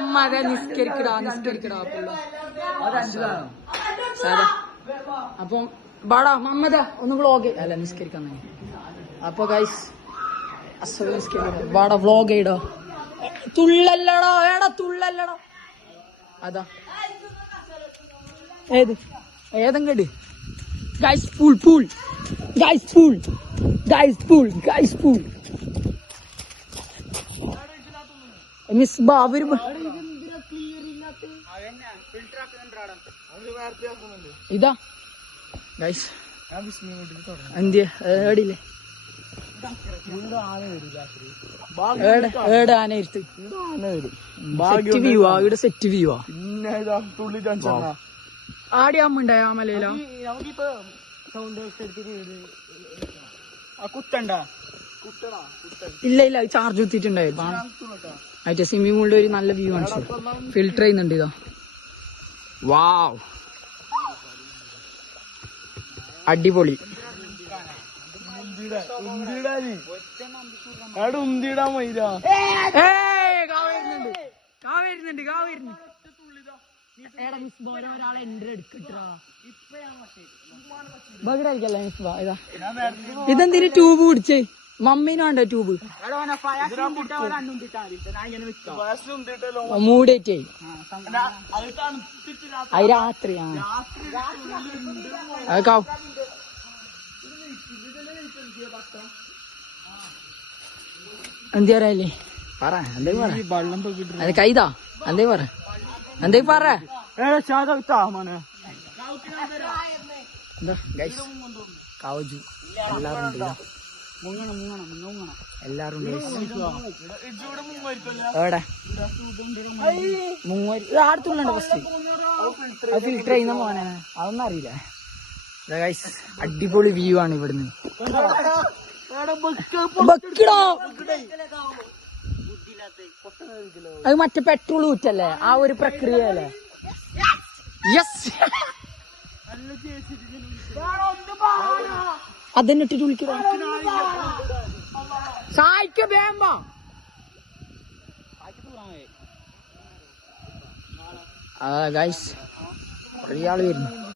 മമ്മ നിസ്കരിക്കടാ സാധാ അപ്പം ബാടാ മമ്മത ഒന്ന് വ്ളോഗ് അല്ല നിസ്കരിക്കാൻ തന്നെ. അപ്പൊ ഗൈസ് ബാടാ വ്ളോഗ് ചെയ്തോ. തുള്ളല്ലടാ ഏടാ തുള്ളല്ലടാ. അതാ ഏതെങ്കട് ഗൈസ് പൂൾ മിസ് ബാബർ ഇതാ ഗൈസ് എന്തിയ ഏടില്ലേ ഏടെ ആന ഇരുത്ത് ഇവിടെ സെറ്റ് വ്യൂ ആടിയാമുണ്ടായ ആ മലയിലോ ഇല്ല ചാർജ് കുത്തിട്ടുണ്ടായിരുന്നു. മറ്റേ സ്വിമ്മിംഗ് പൂളിന്റെ ഒരു നല്ല വ്യൂ കാണിച്ചു. ഫിൽട്ടർ ചെയ്യുന്നുണ്ട് ഇതാ. വാവ് അടിപൊളി. ഇതെന്തിന് ട്യൂബ് പിടിച്ചേ? മമ്മീനും വേണ്ട ട്യൂബ് മൂടേറ്റേ അത് രാത്രി. അതൊക്കെ എന്ത് പറയാല്ലേ പറ. എന്തേ പറ അത് കൈതാ. എന്തേ പറ കാവജു എല്ലാരും എവിടെ അടുത്തുള്ളണ്ട് ഫസ്റ്റ് ഫിൽട്ടർ ചെയ്യുന്ന മോനെ അതൊന്നും അറിയില്ല. അടിപൊളി വ്യൂ ആണ് ഇവിടുന്ന്. അത് മറ്റേ പെട്രോൾ ഊറ്റല്ലേ ആ ഒരു പ്രക്രിയല്ലേ. യെസ് അതിനിട്ടിട്ട് വിളിക്കണോ സായിക്ക് വേമ്പ ഗൈസ് ഒരാള് വരുന്നു.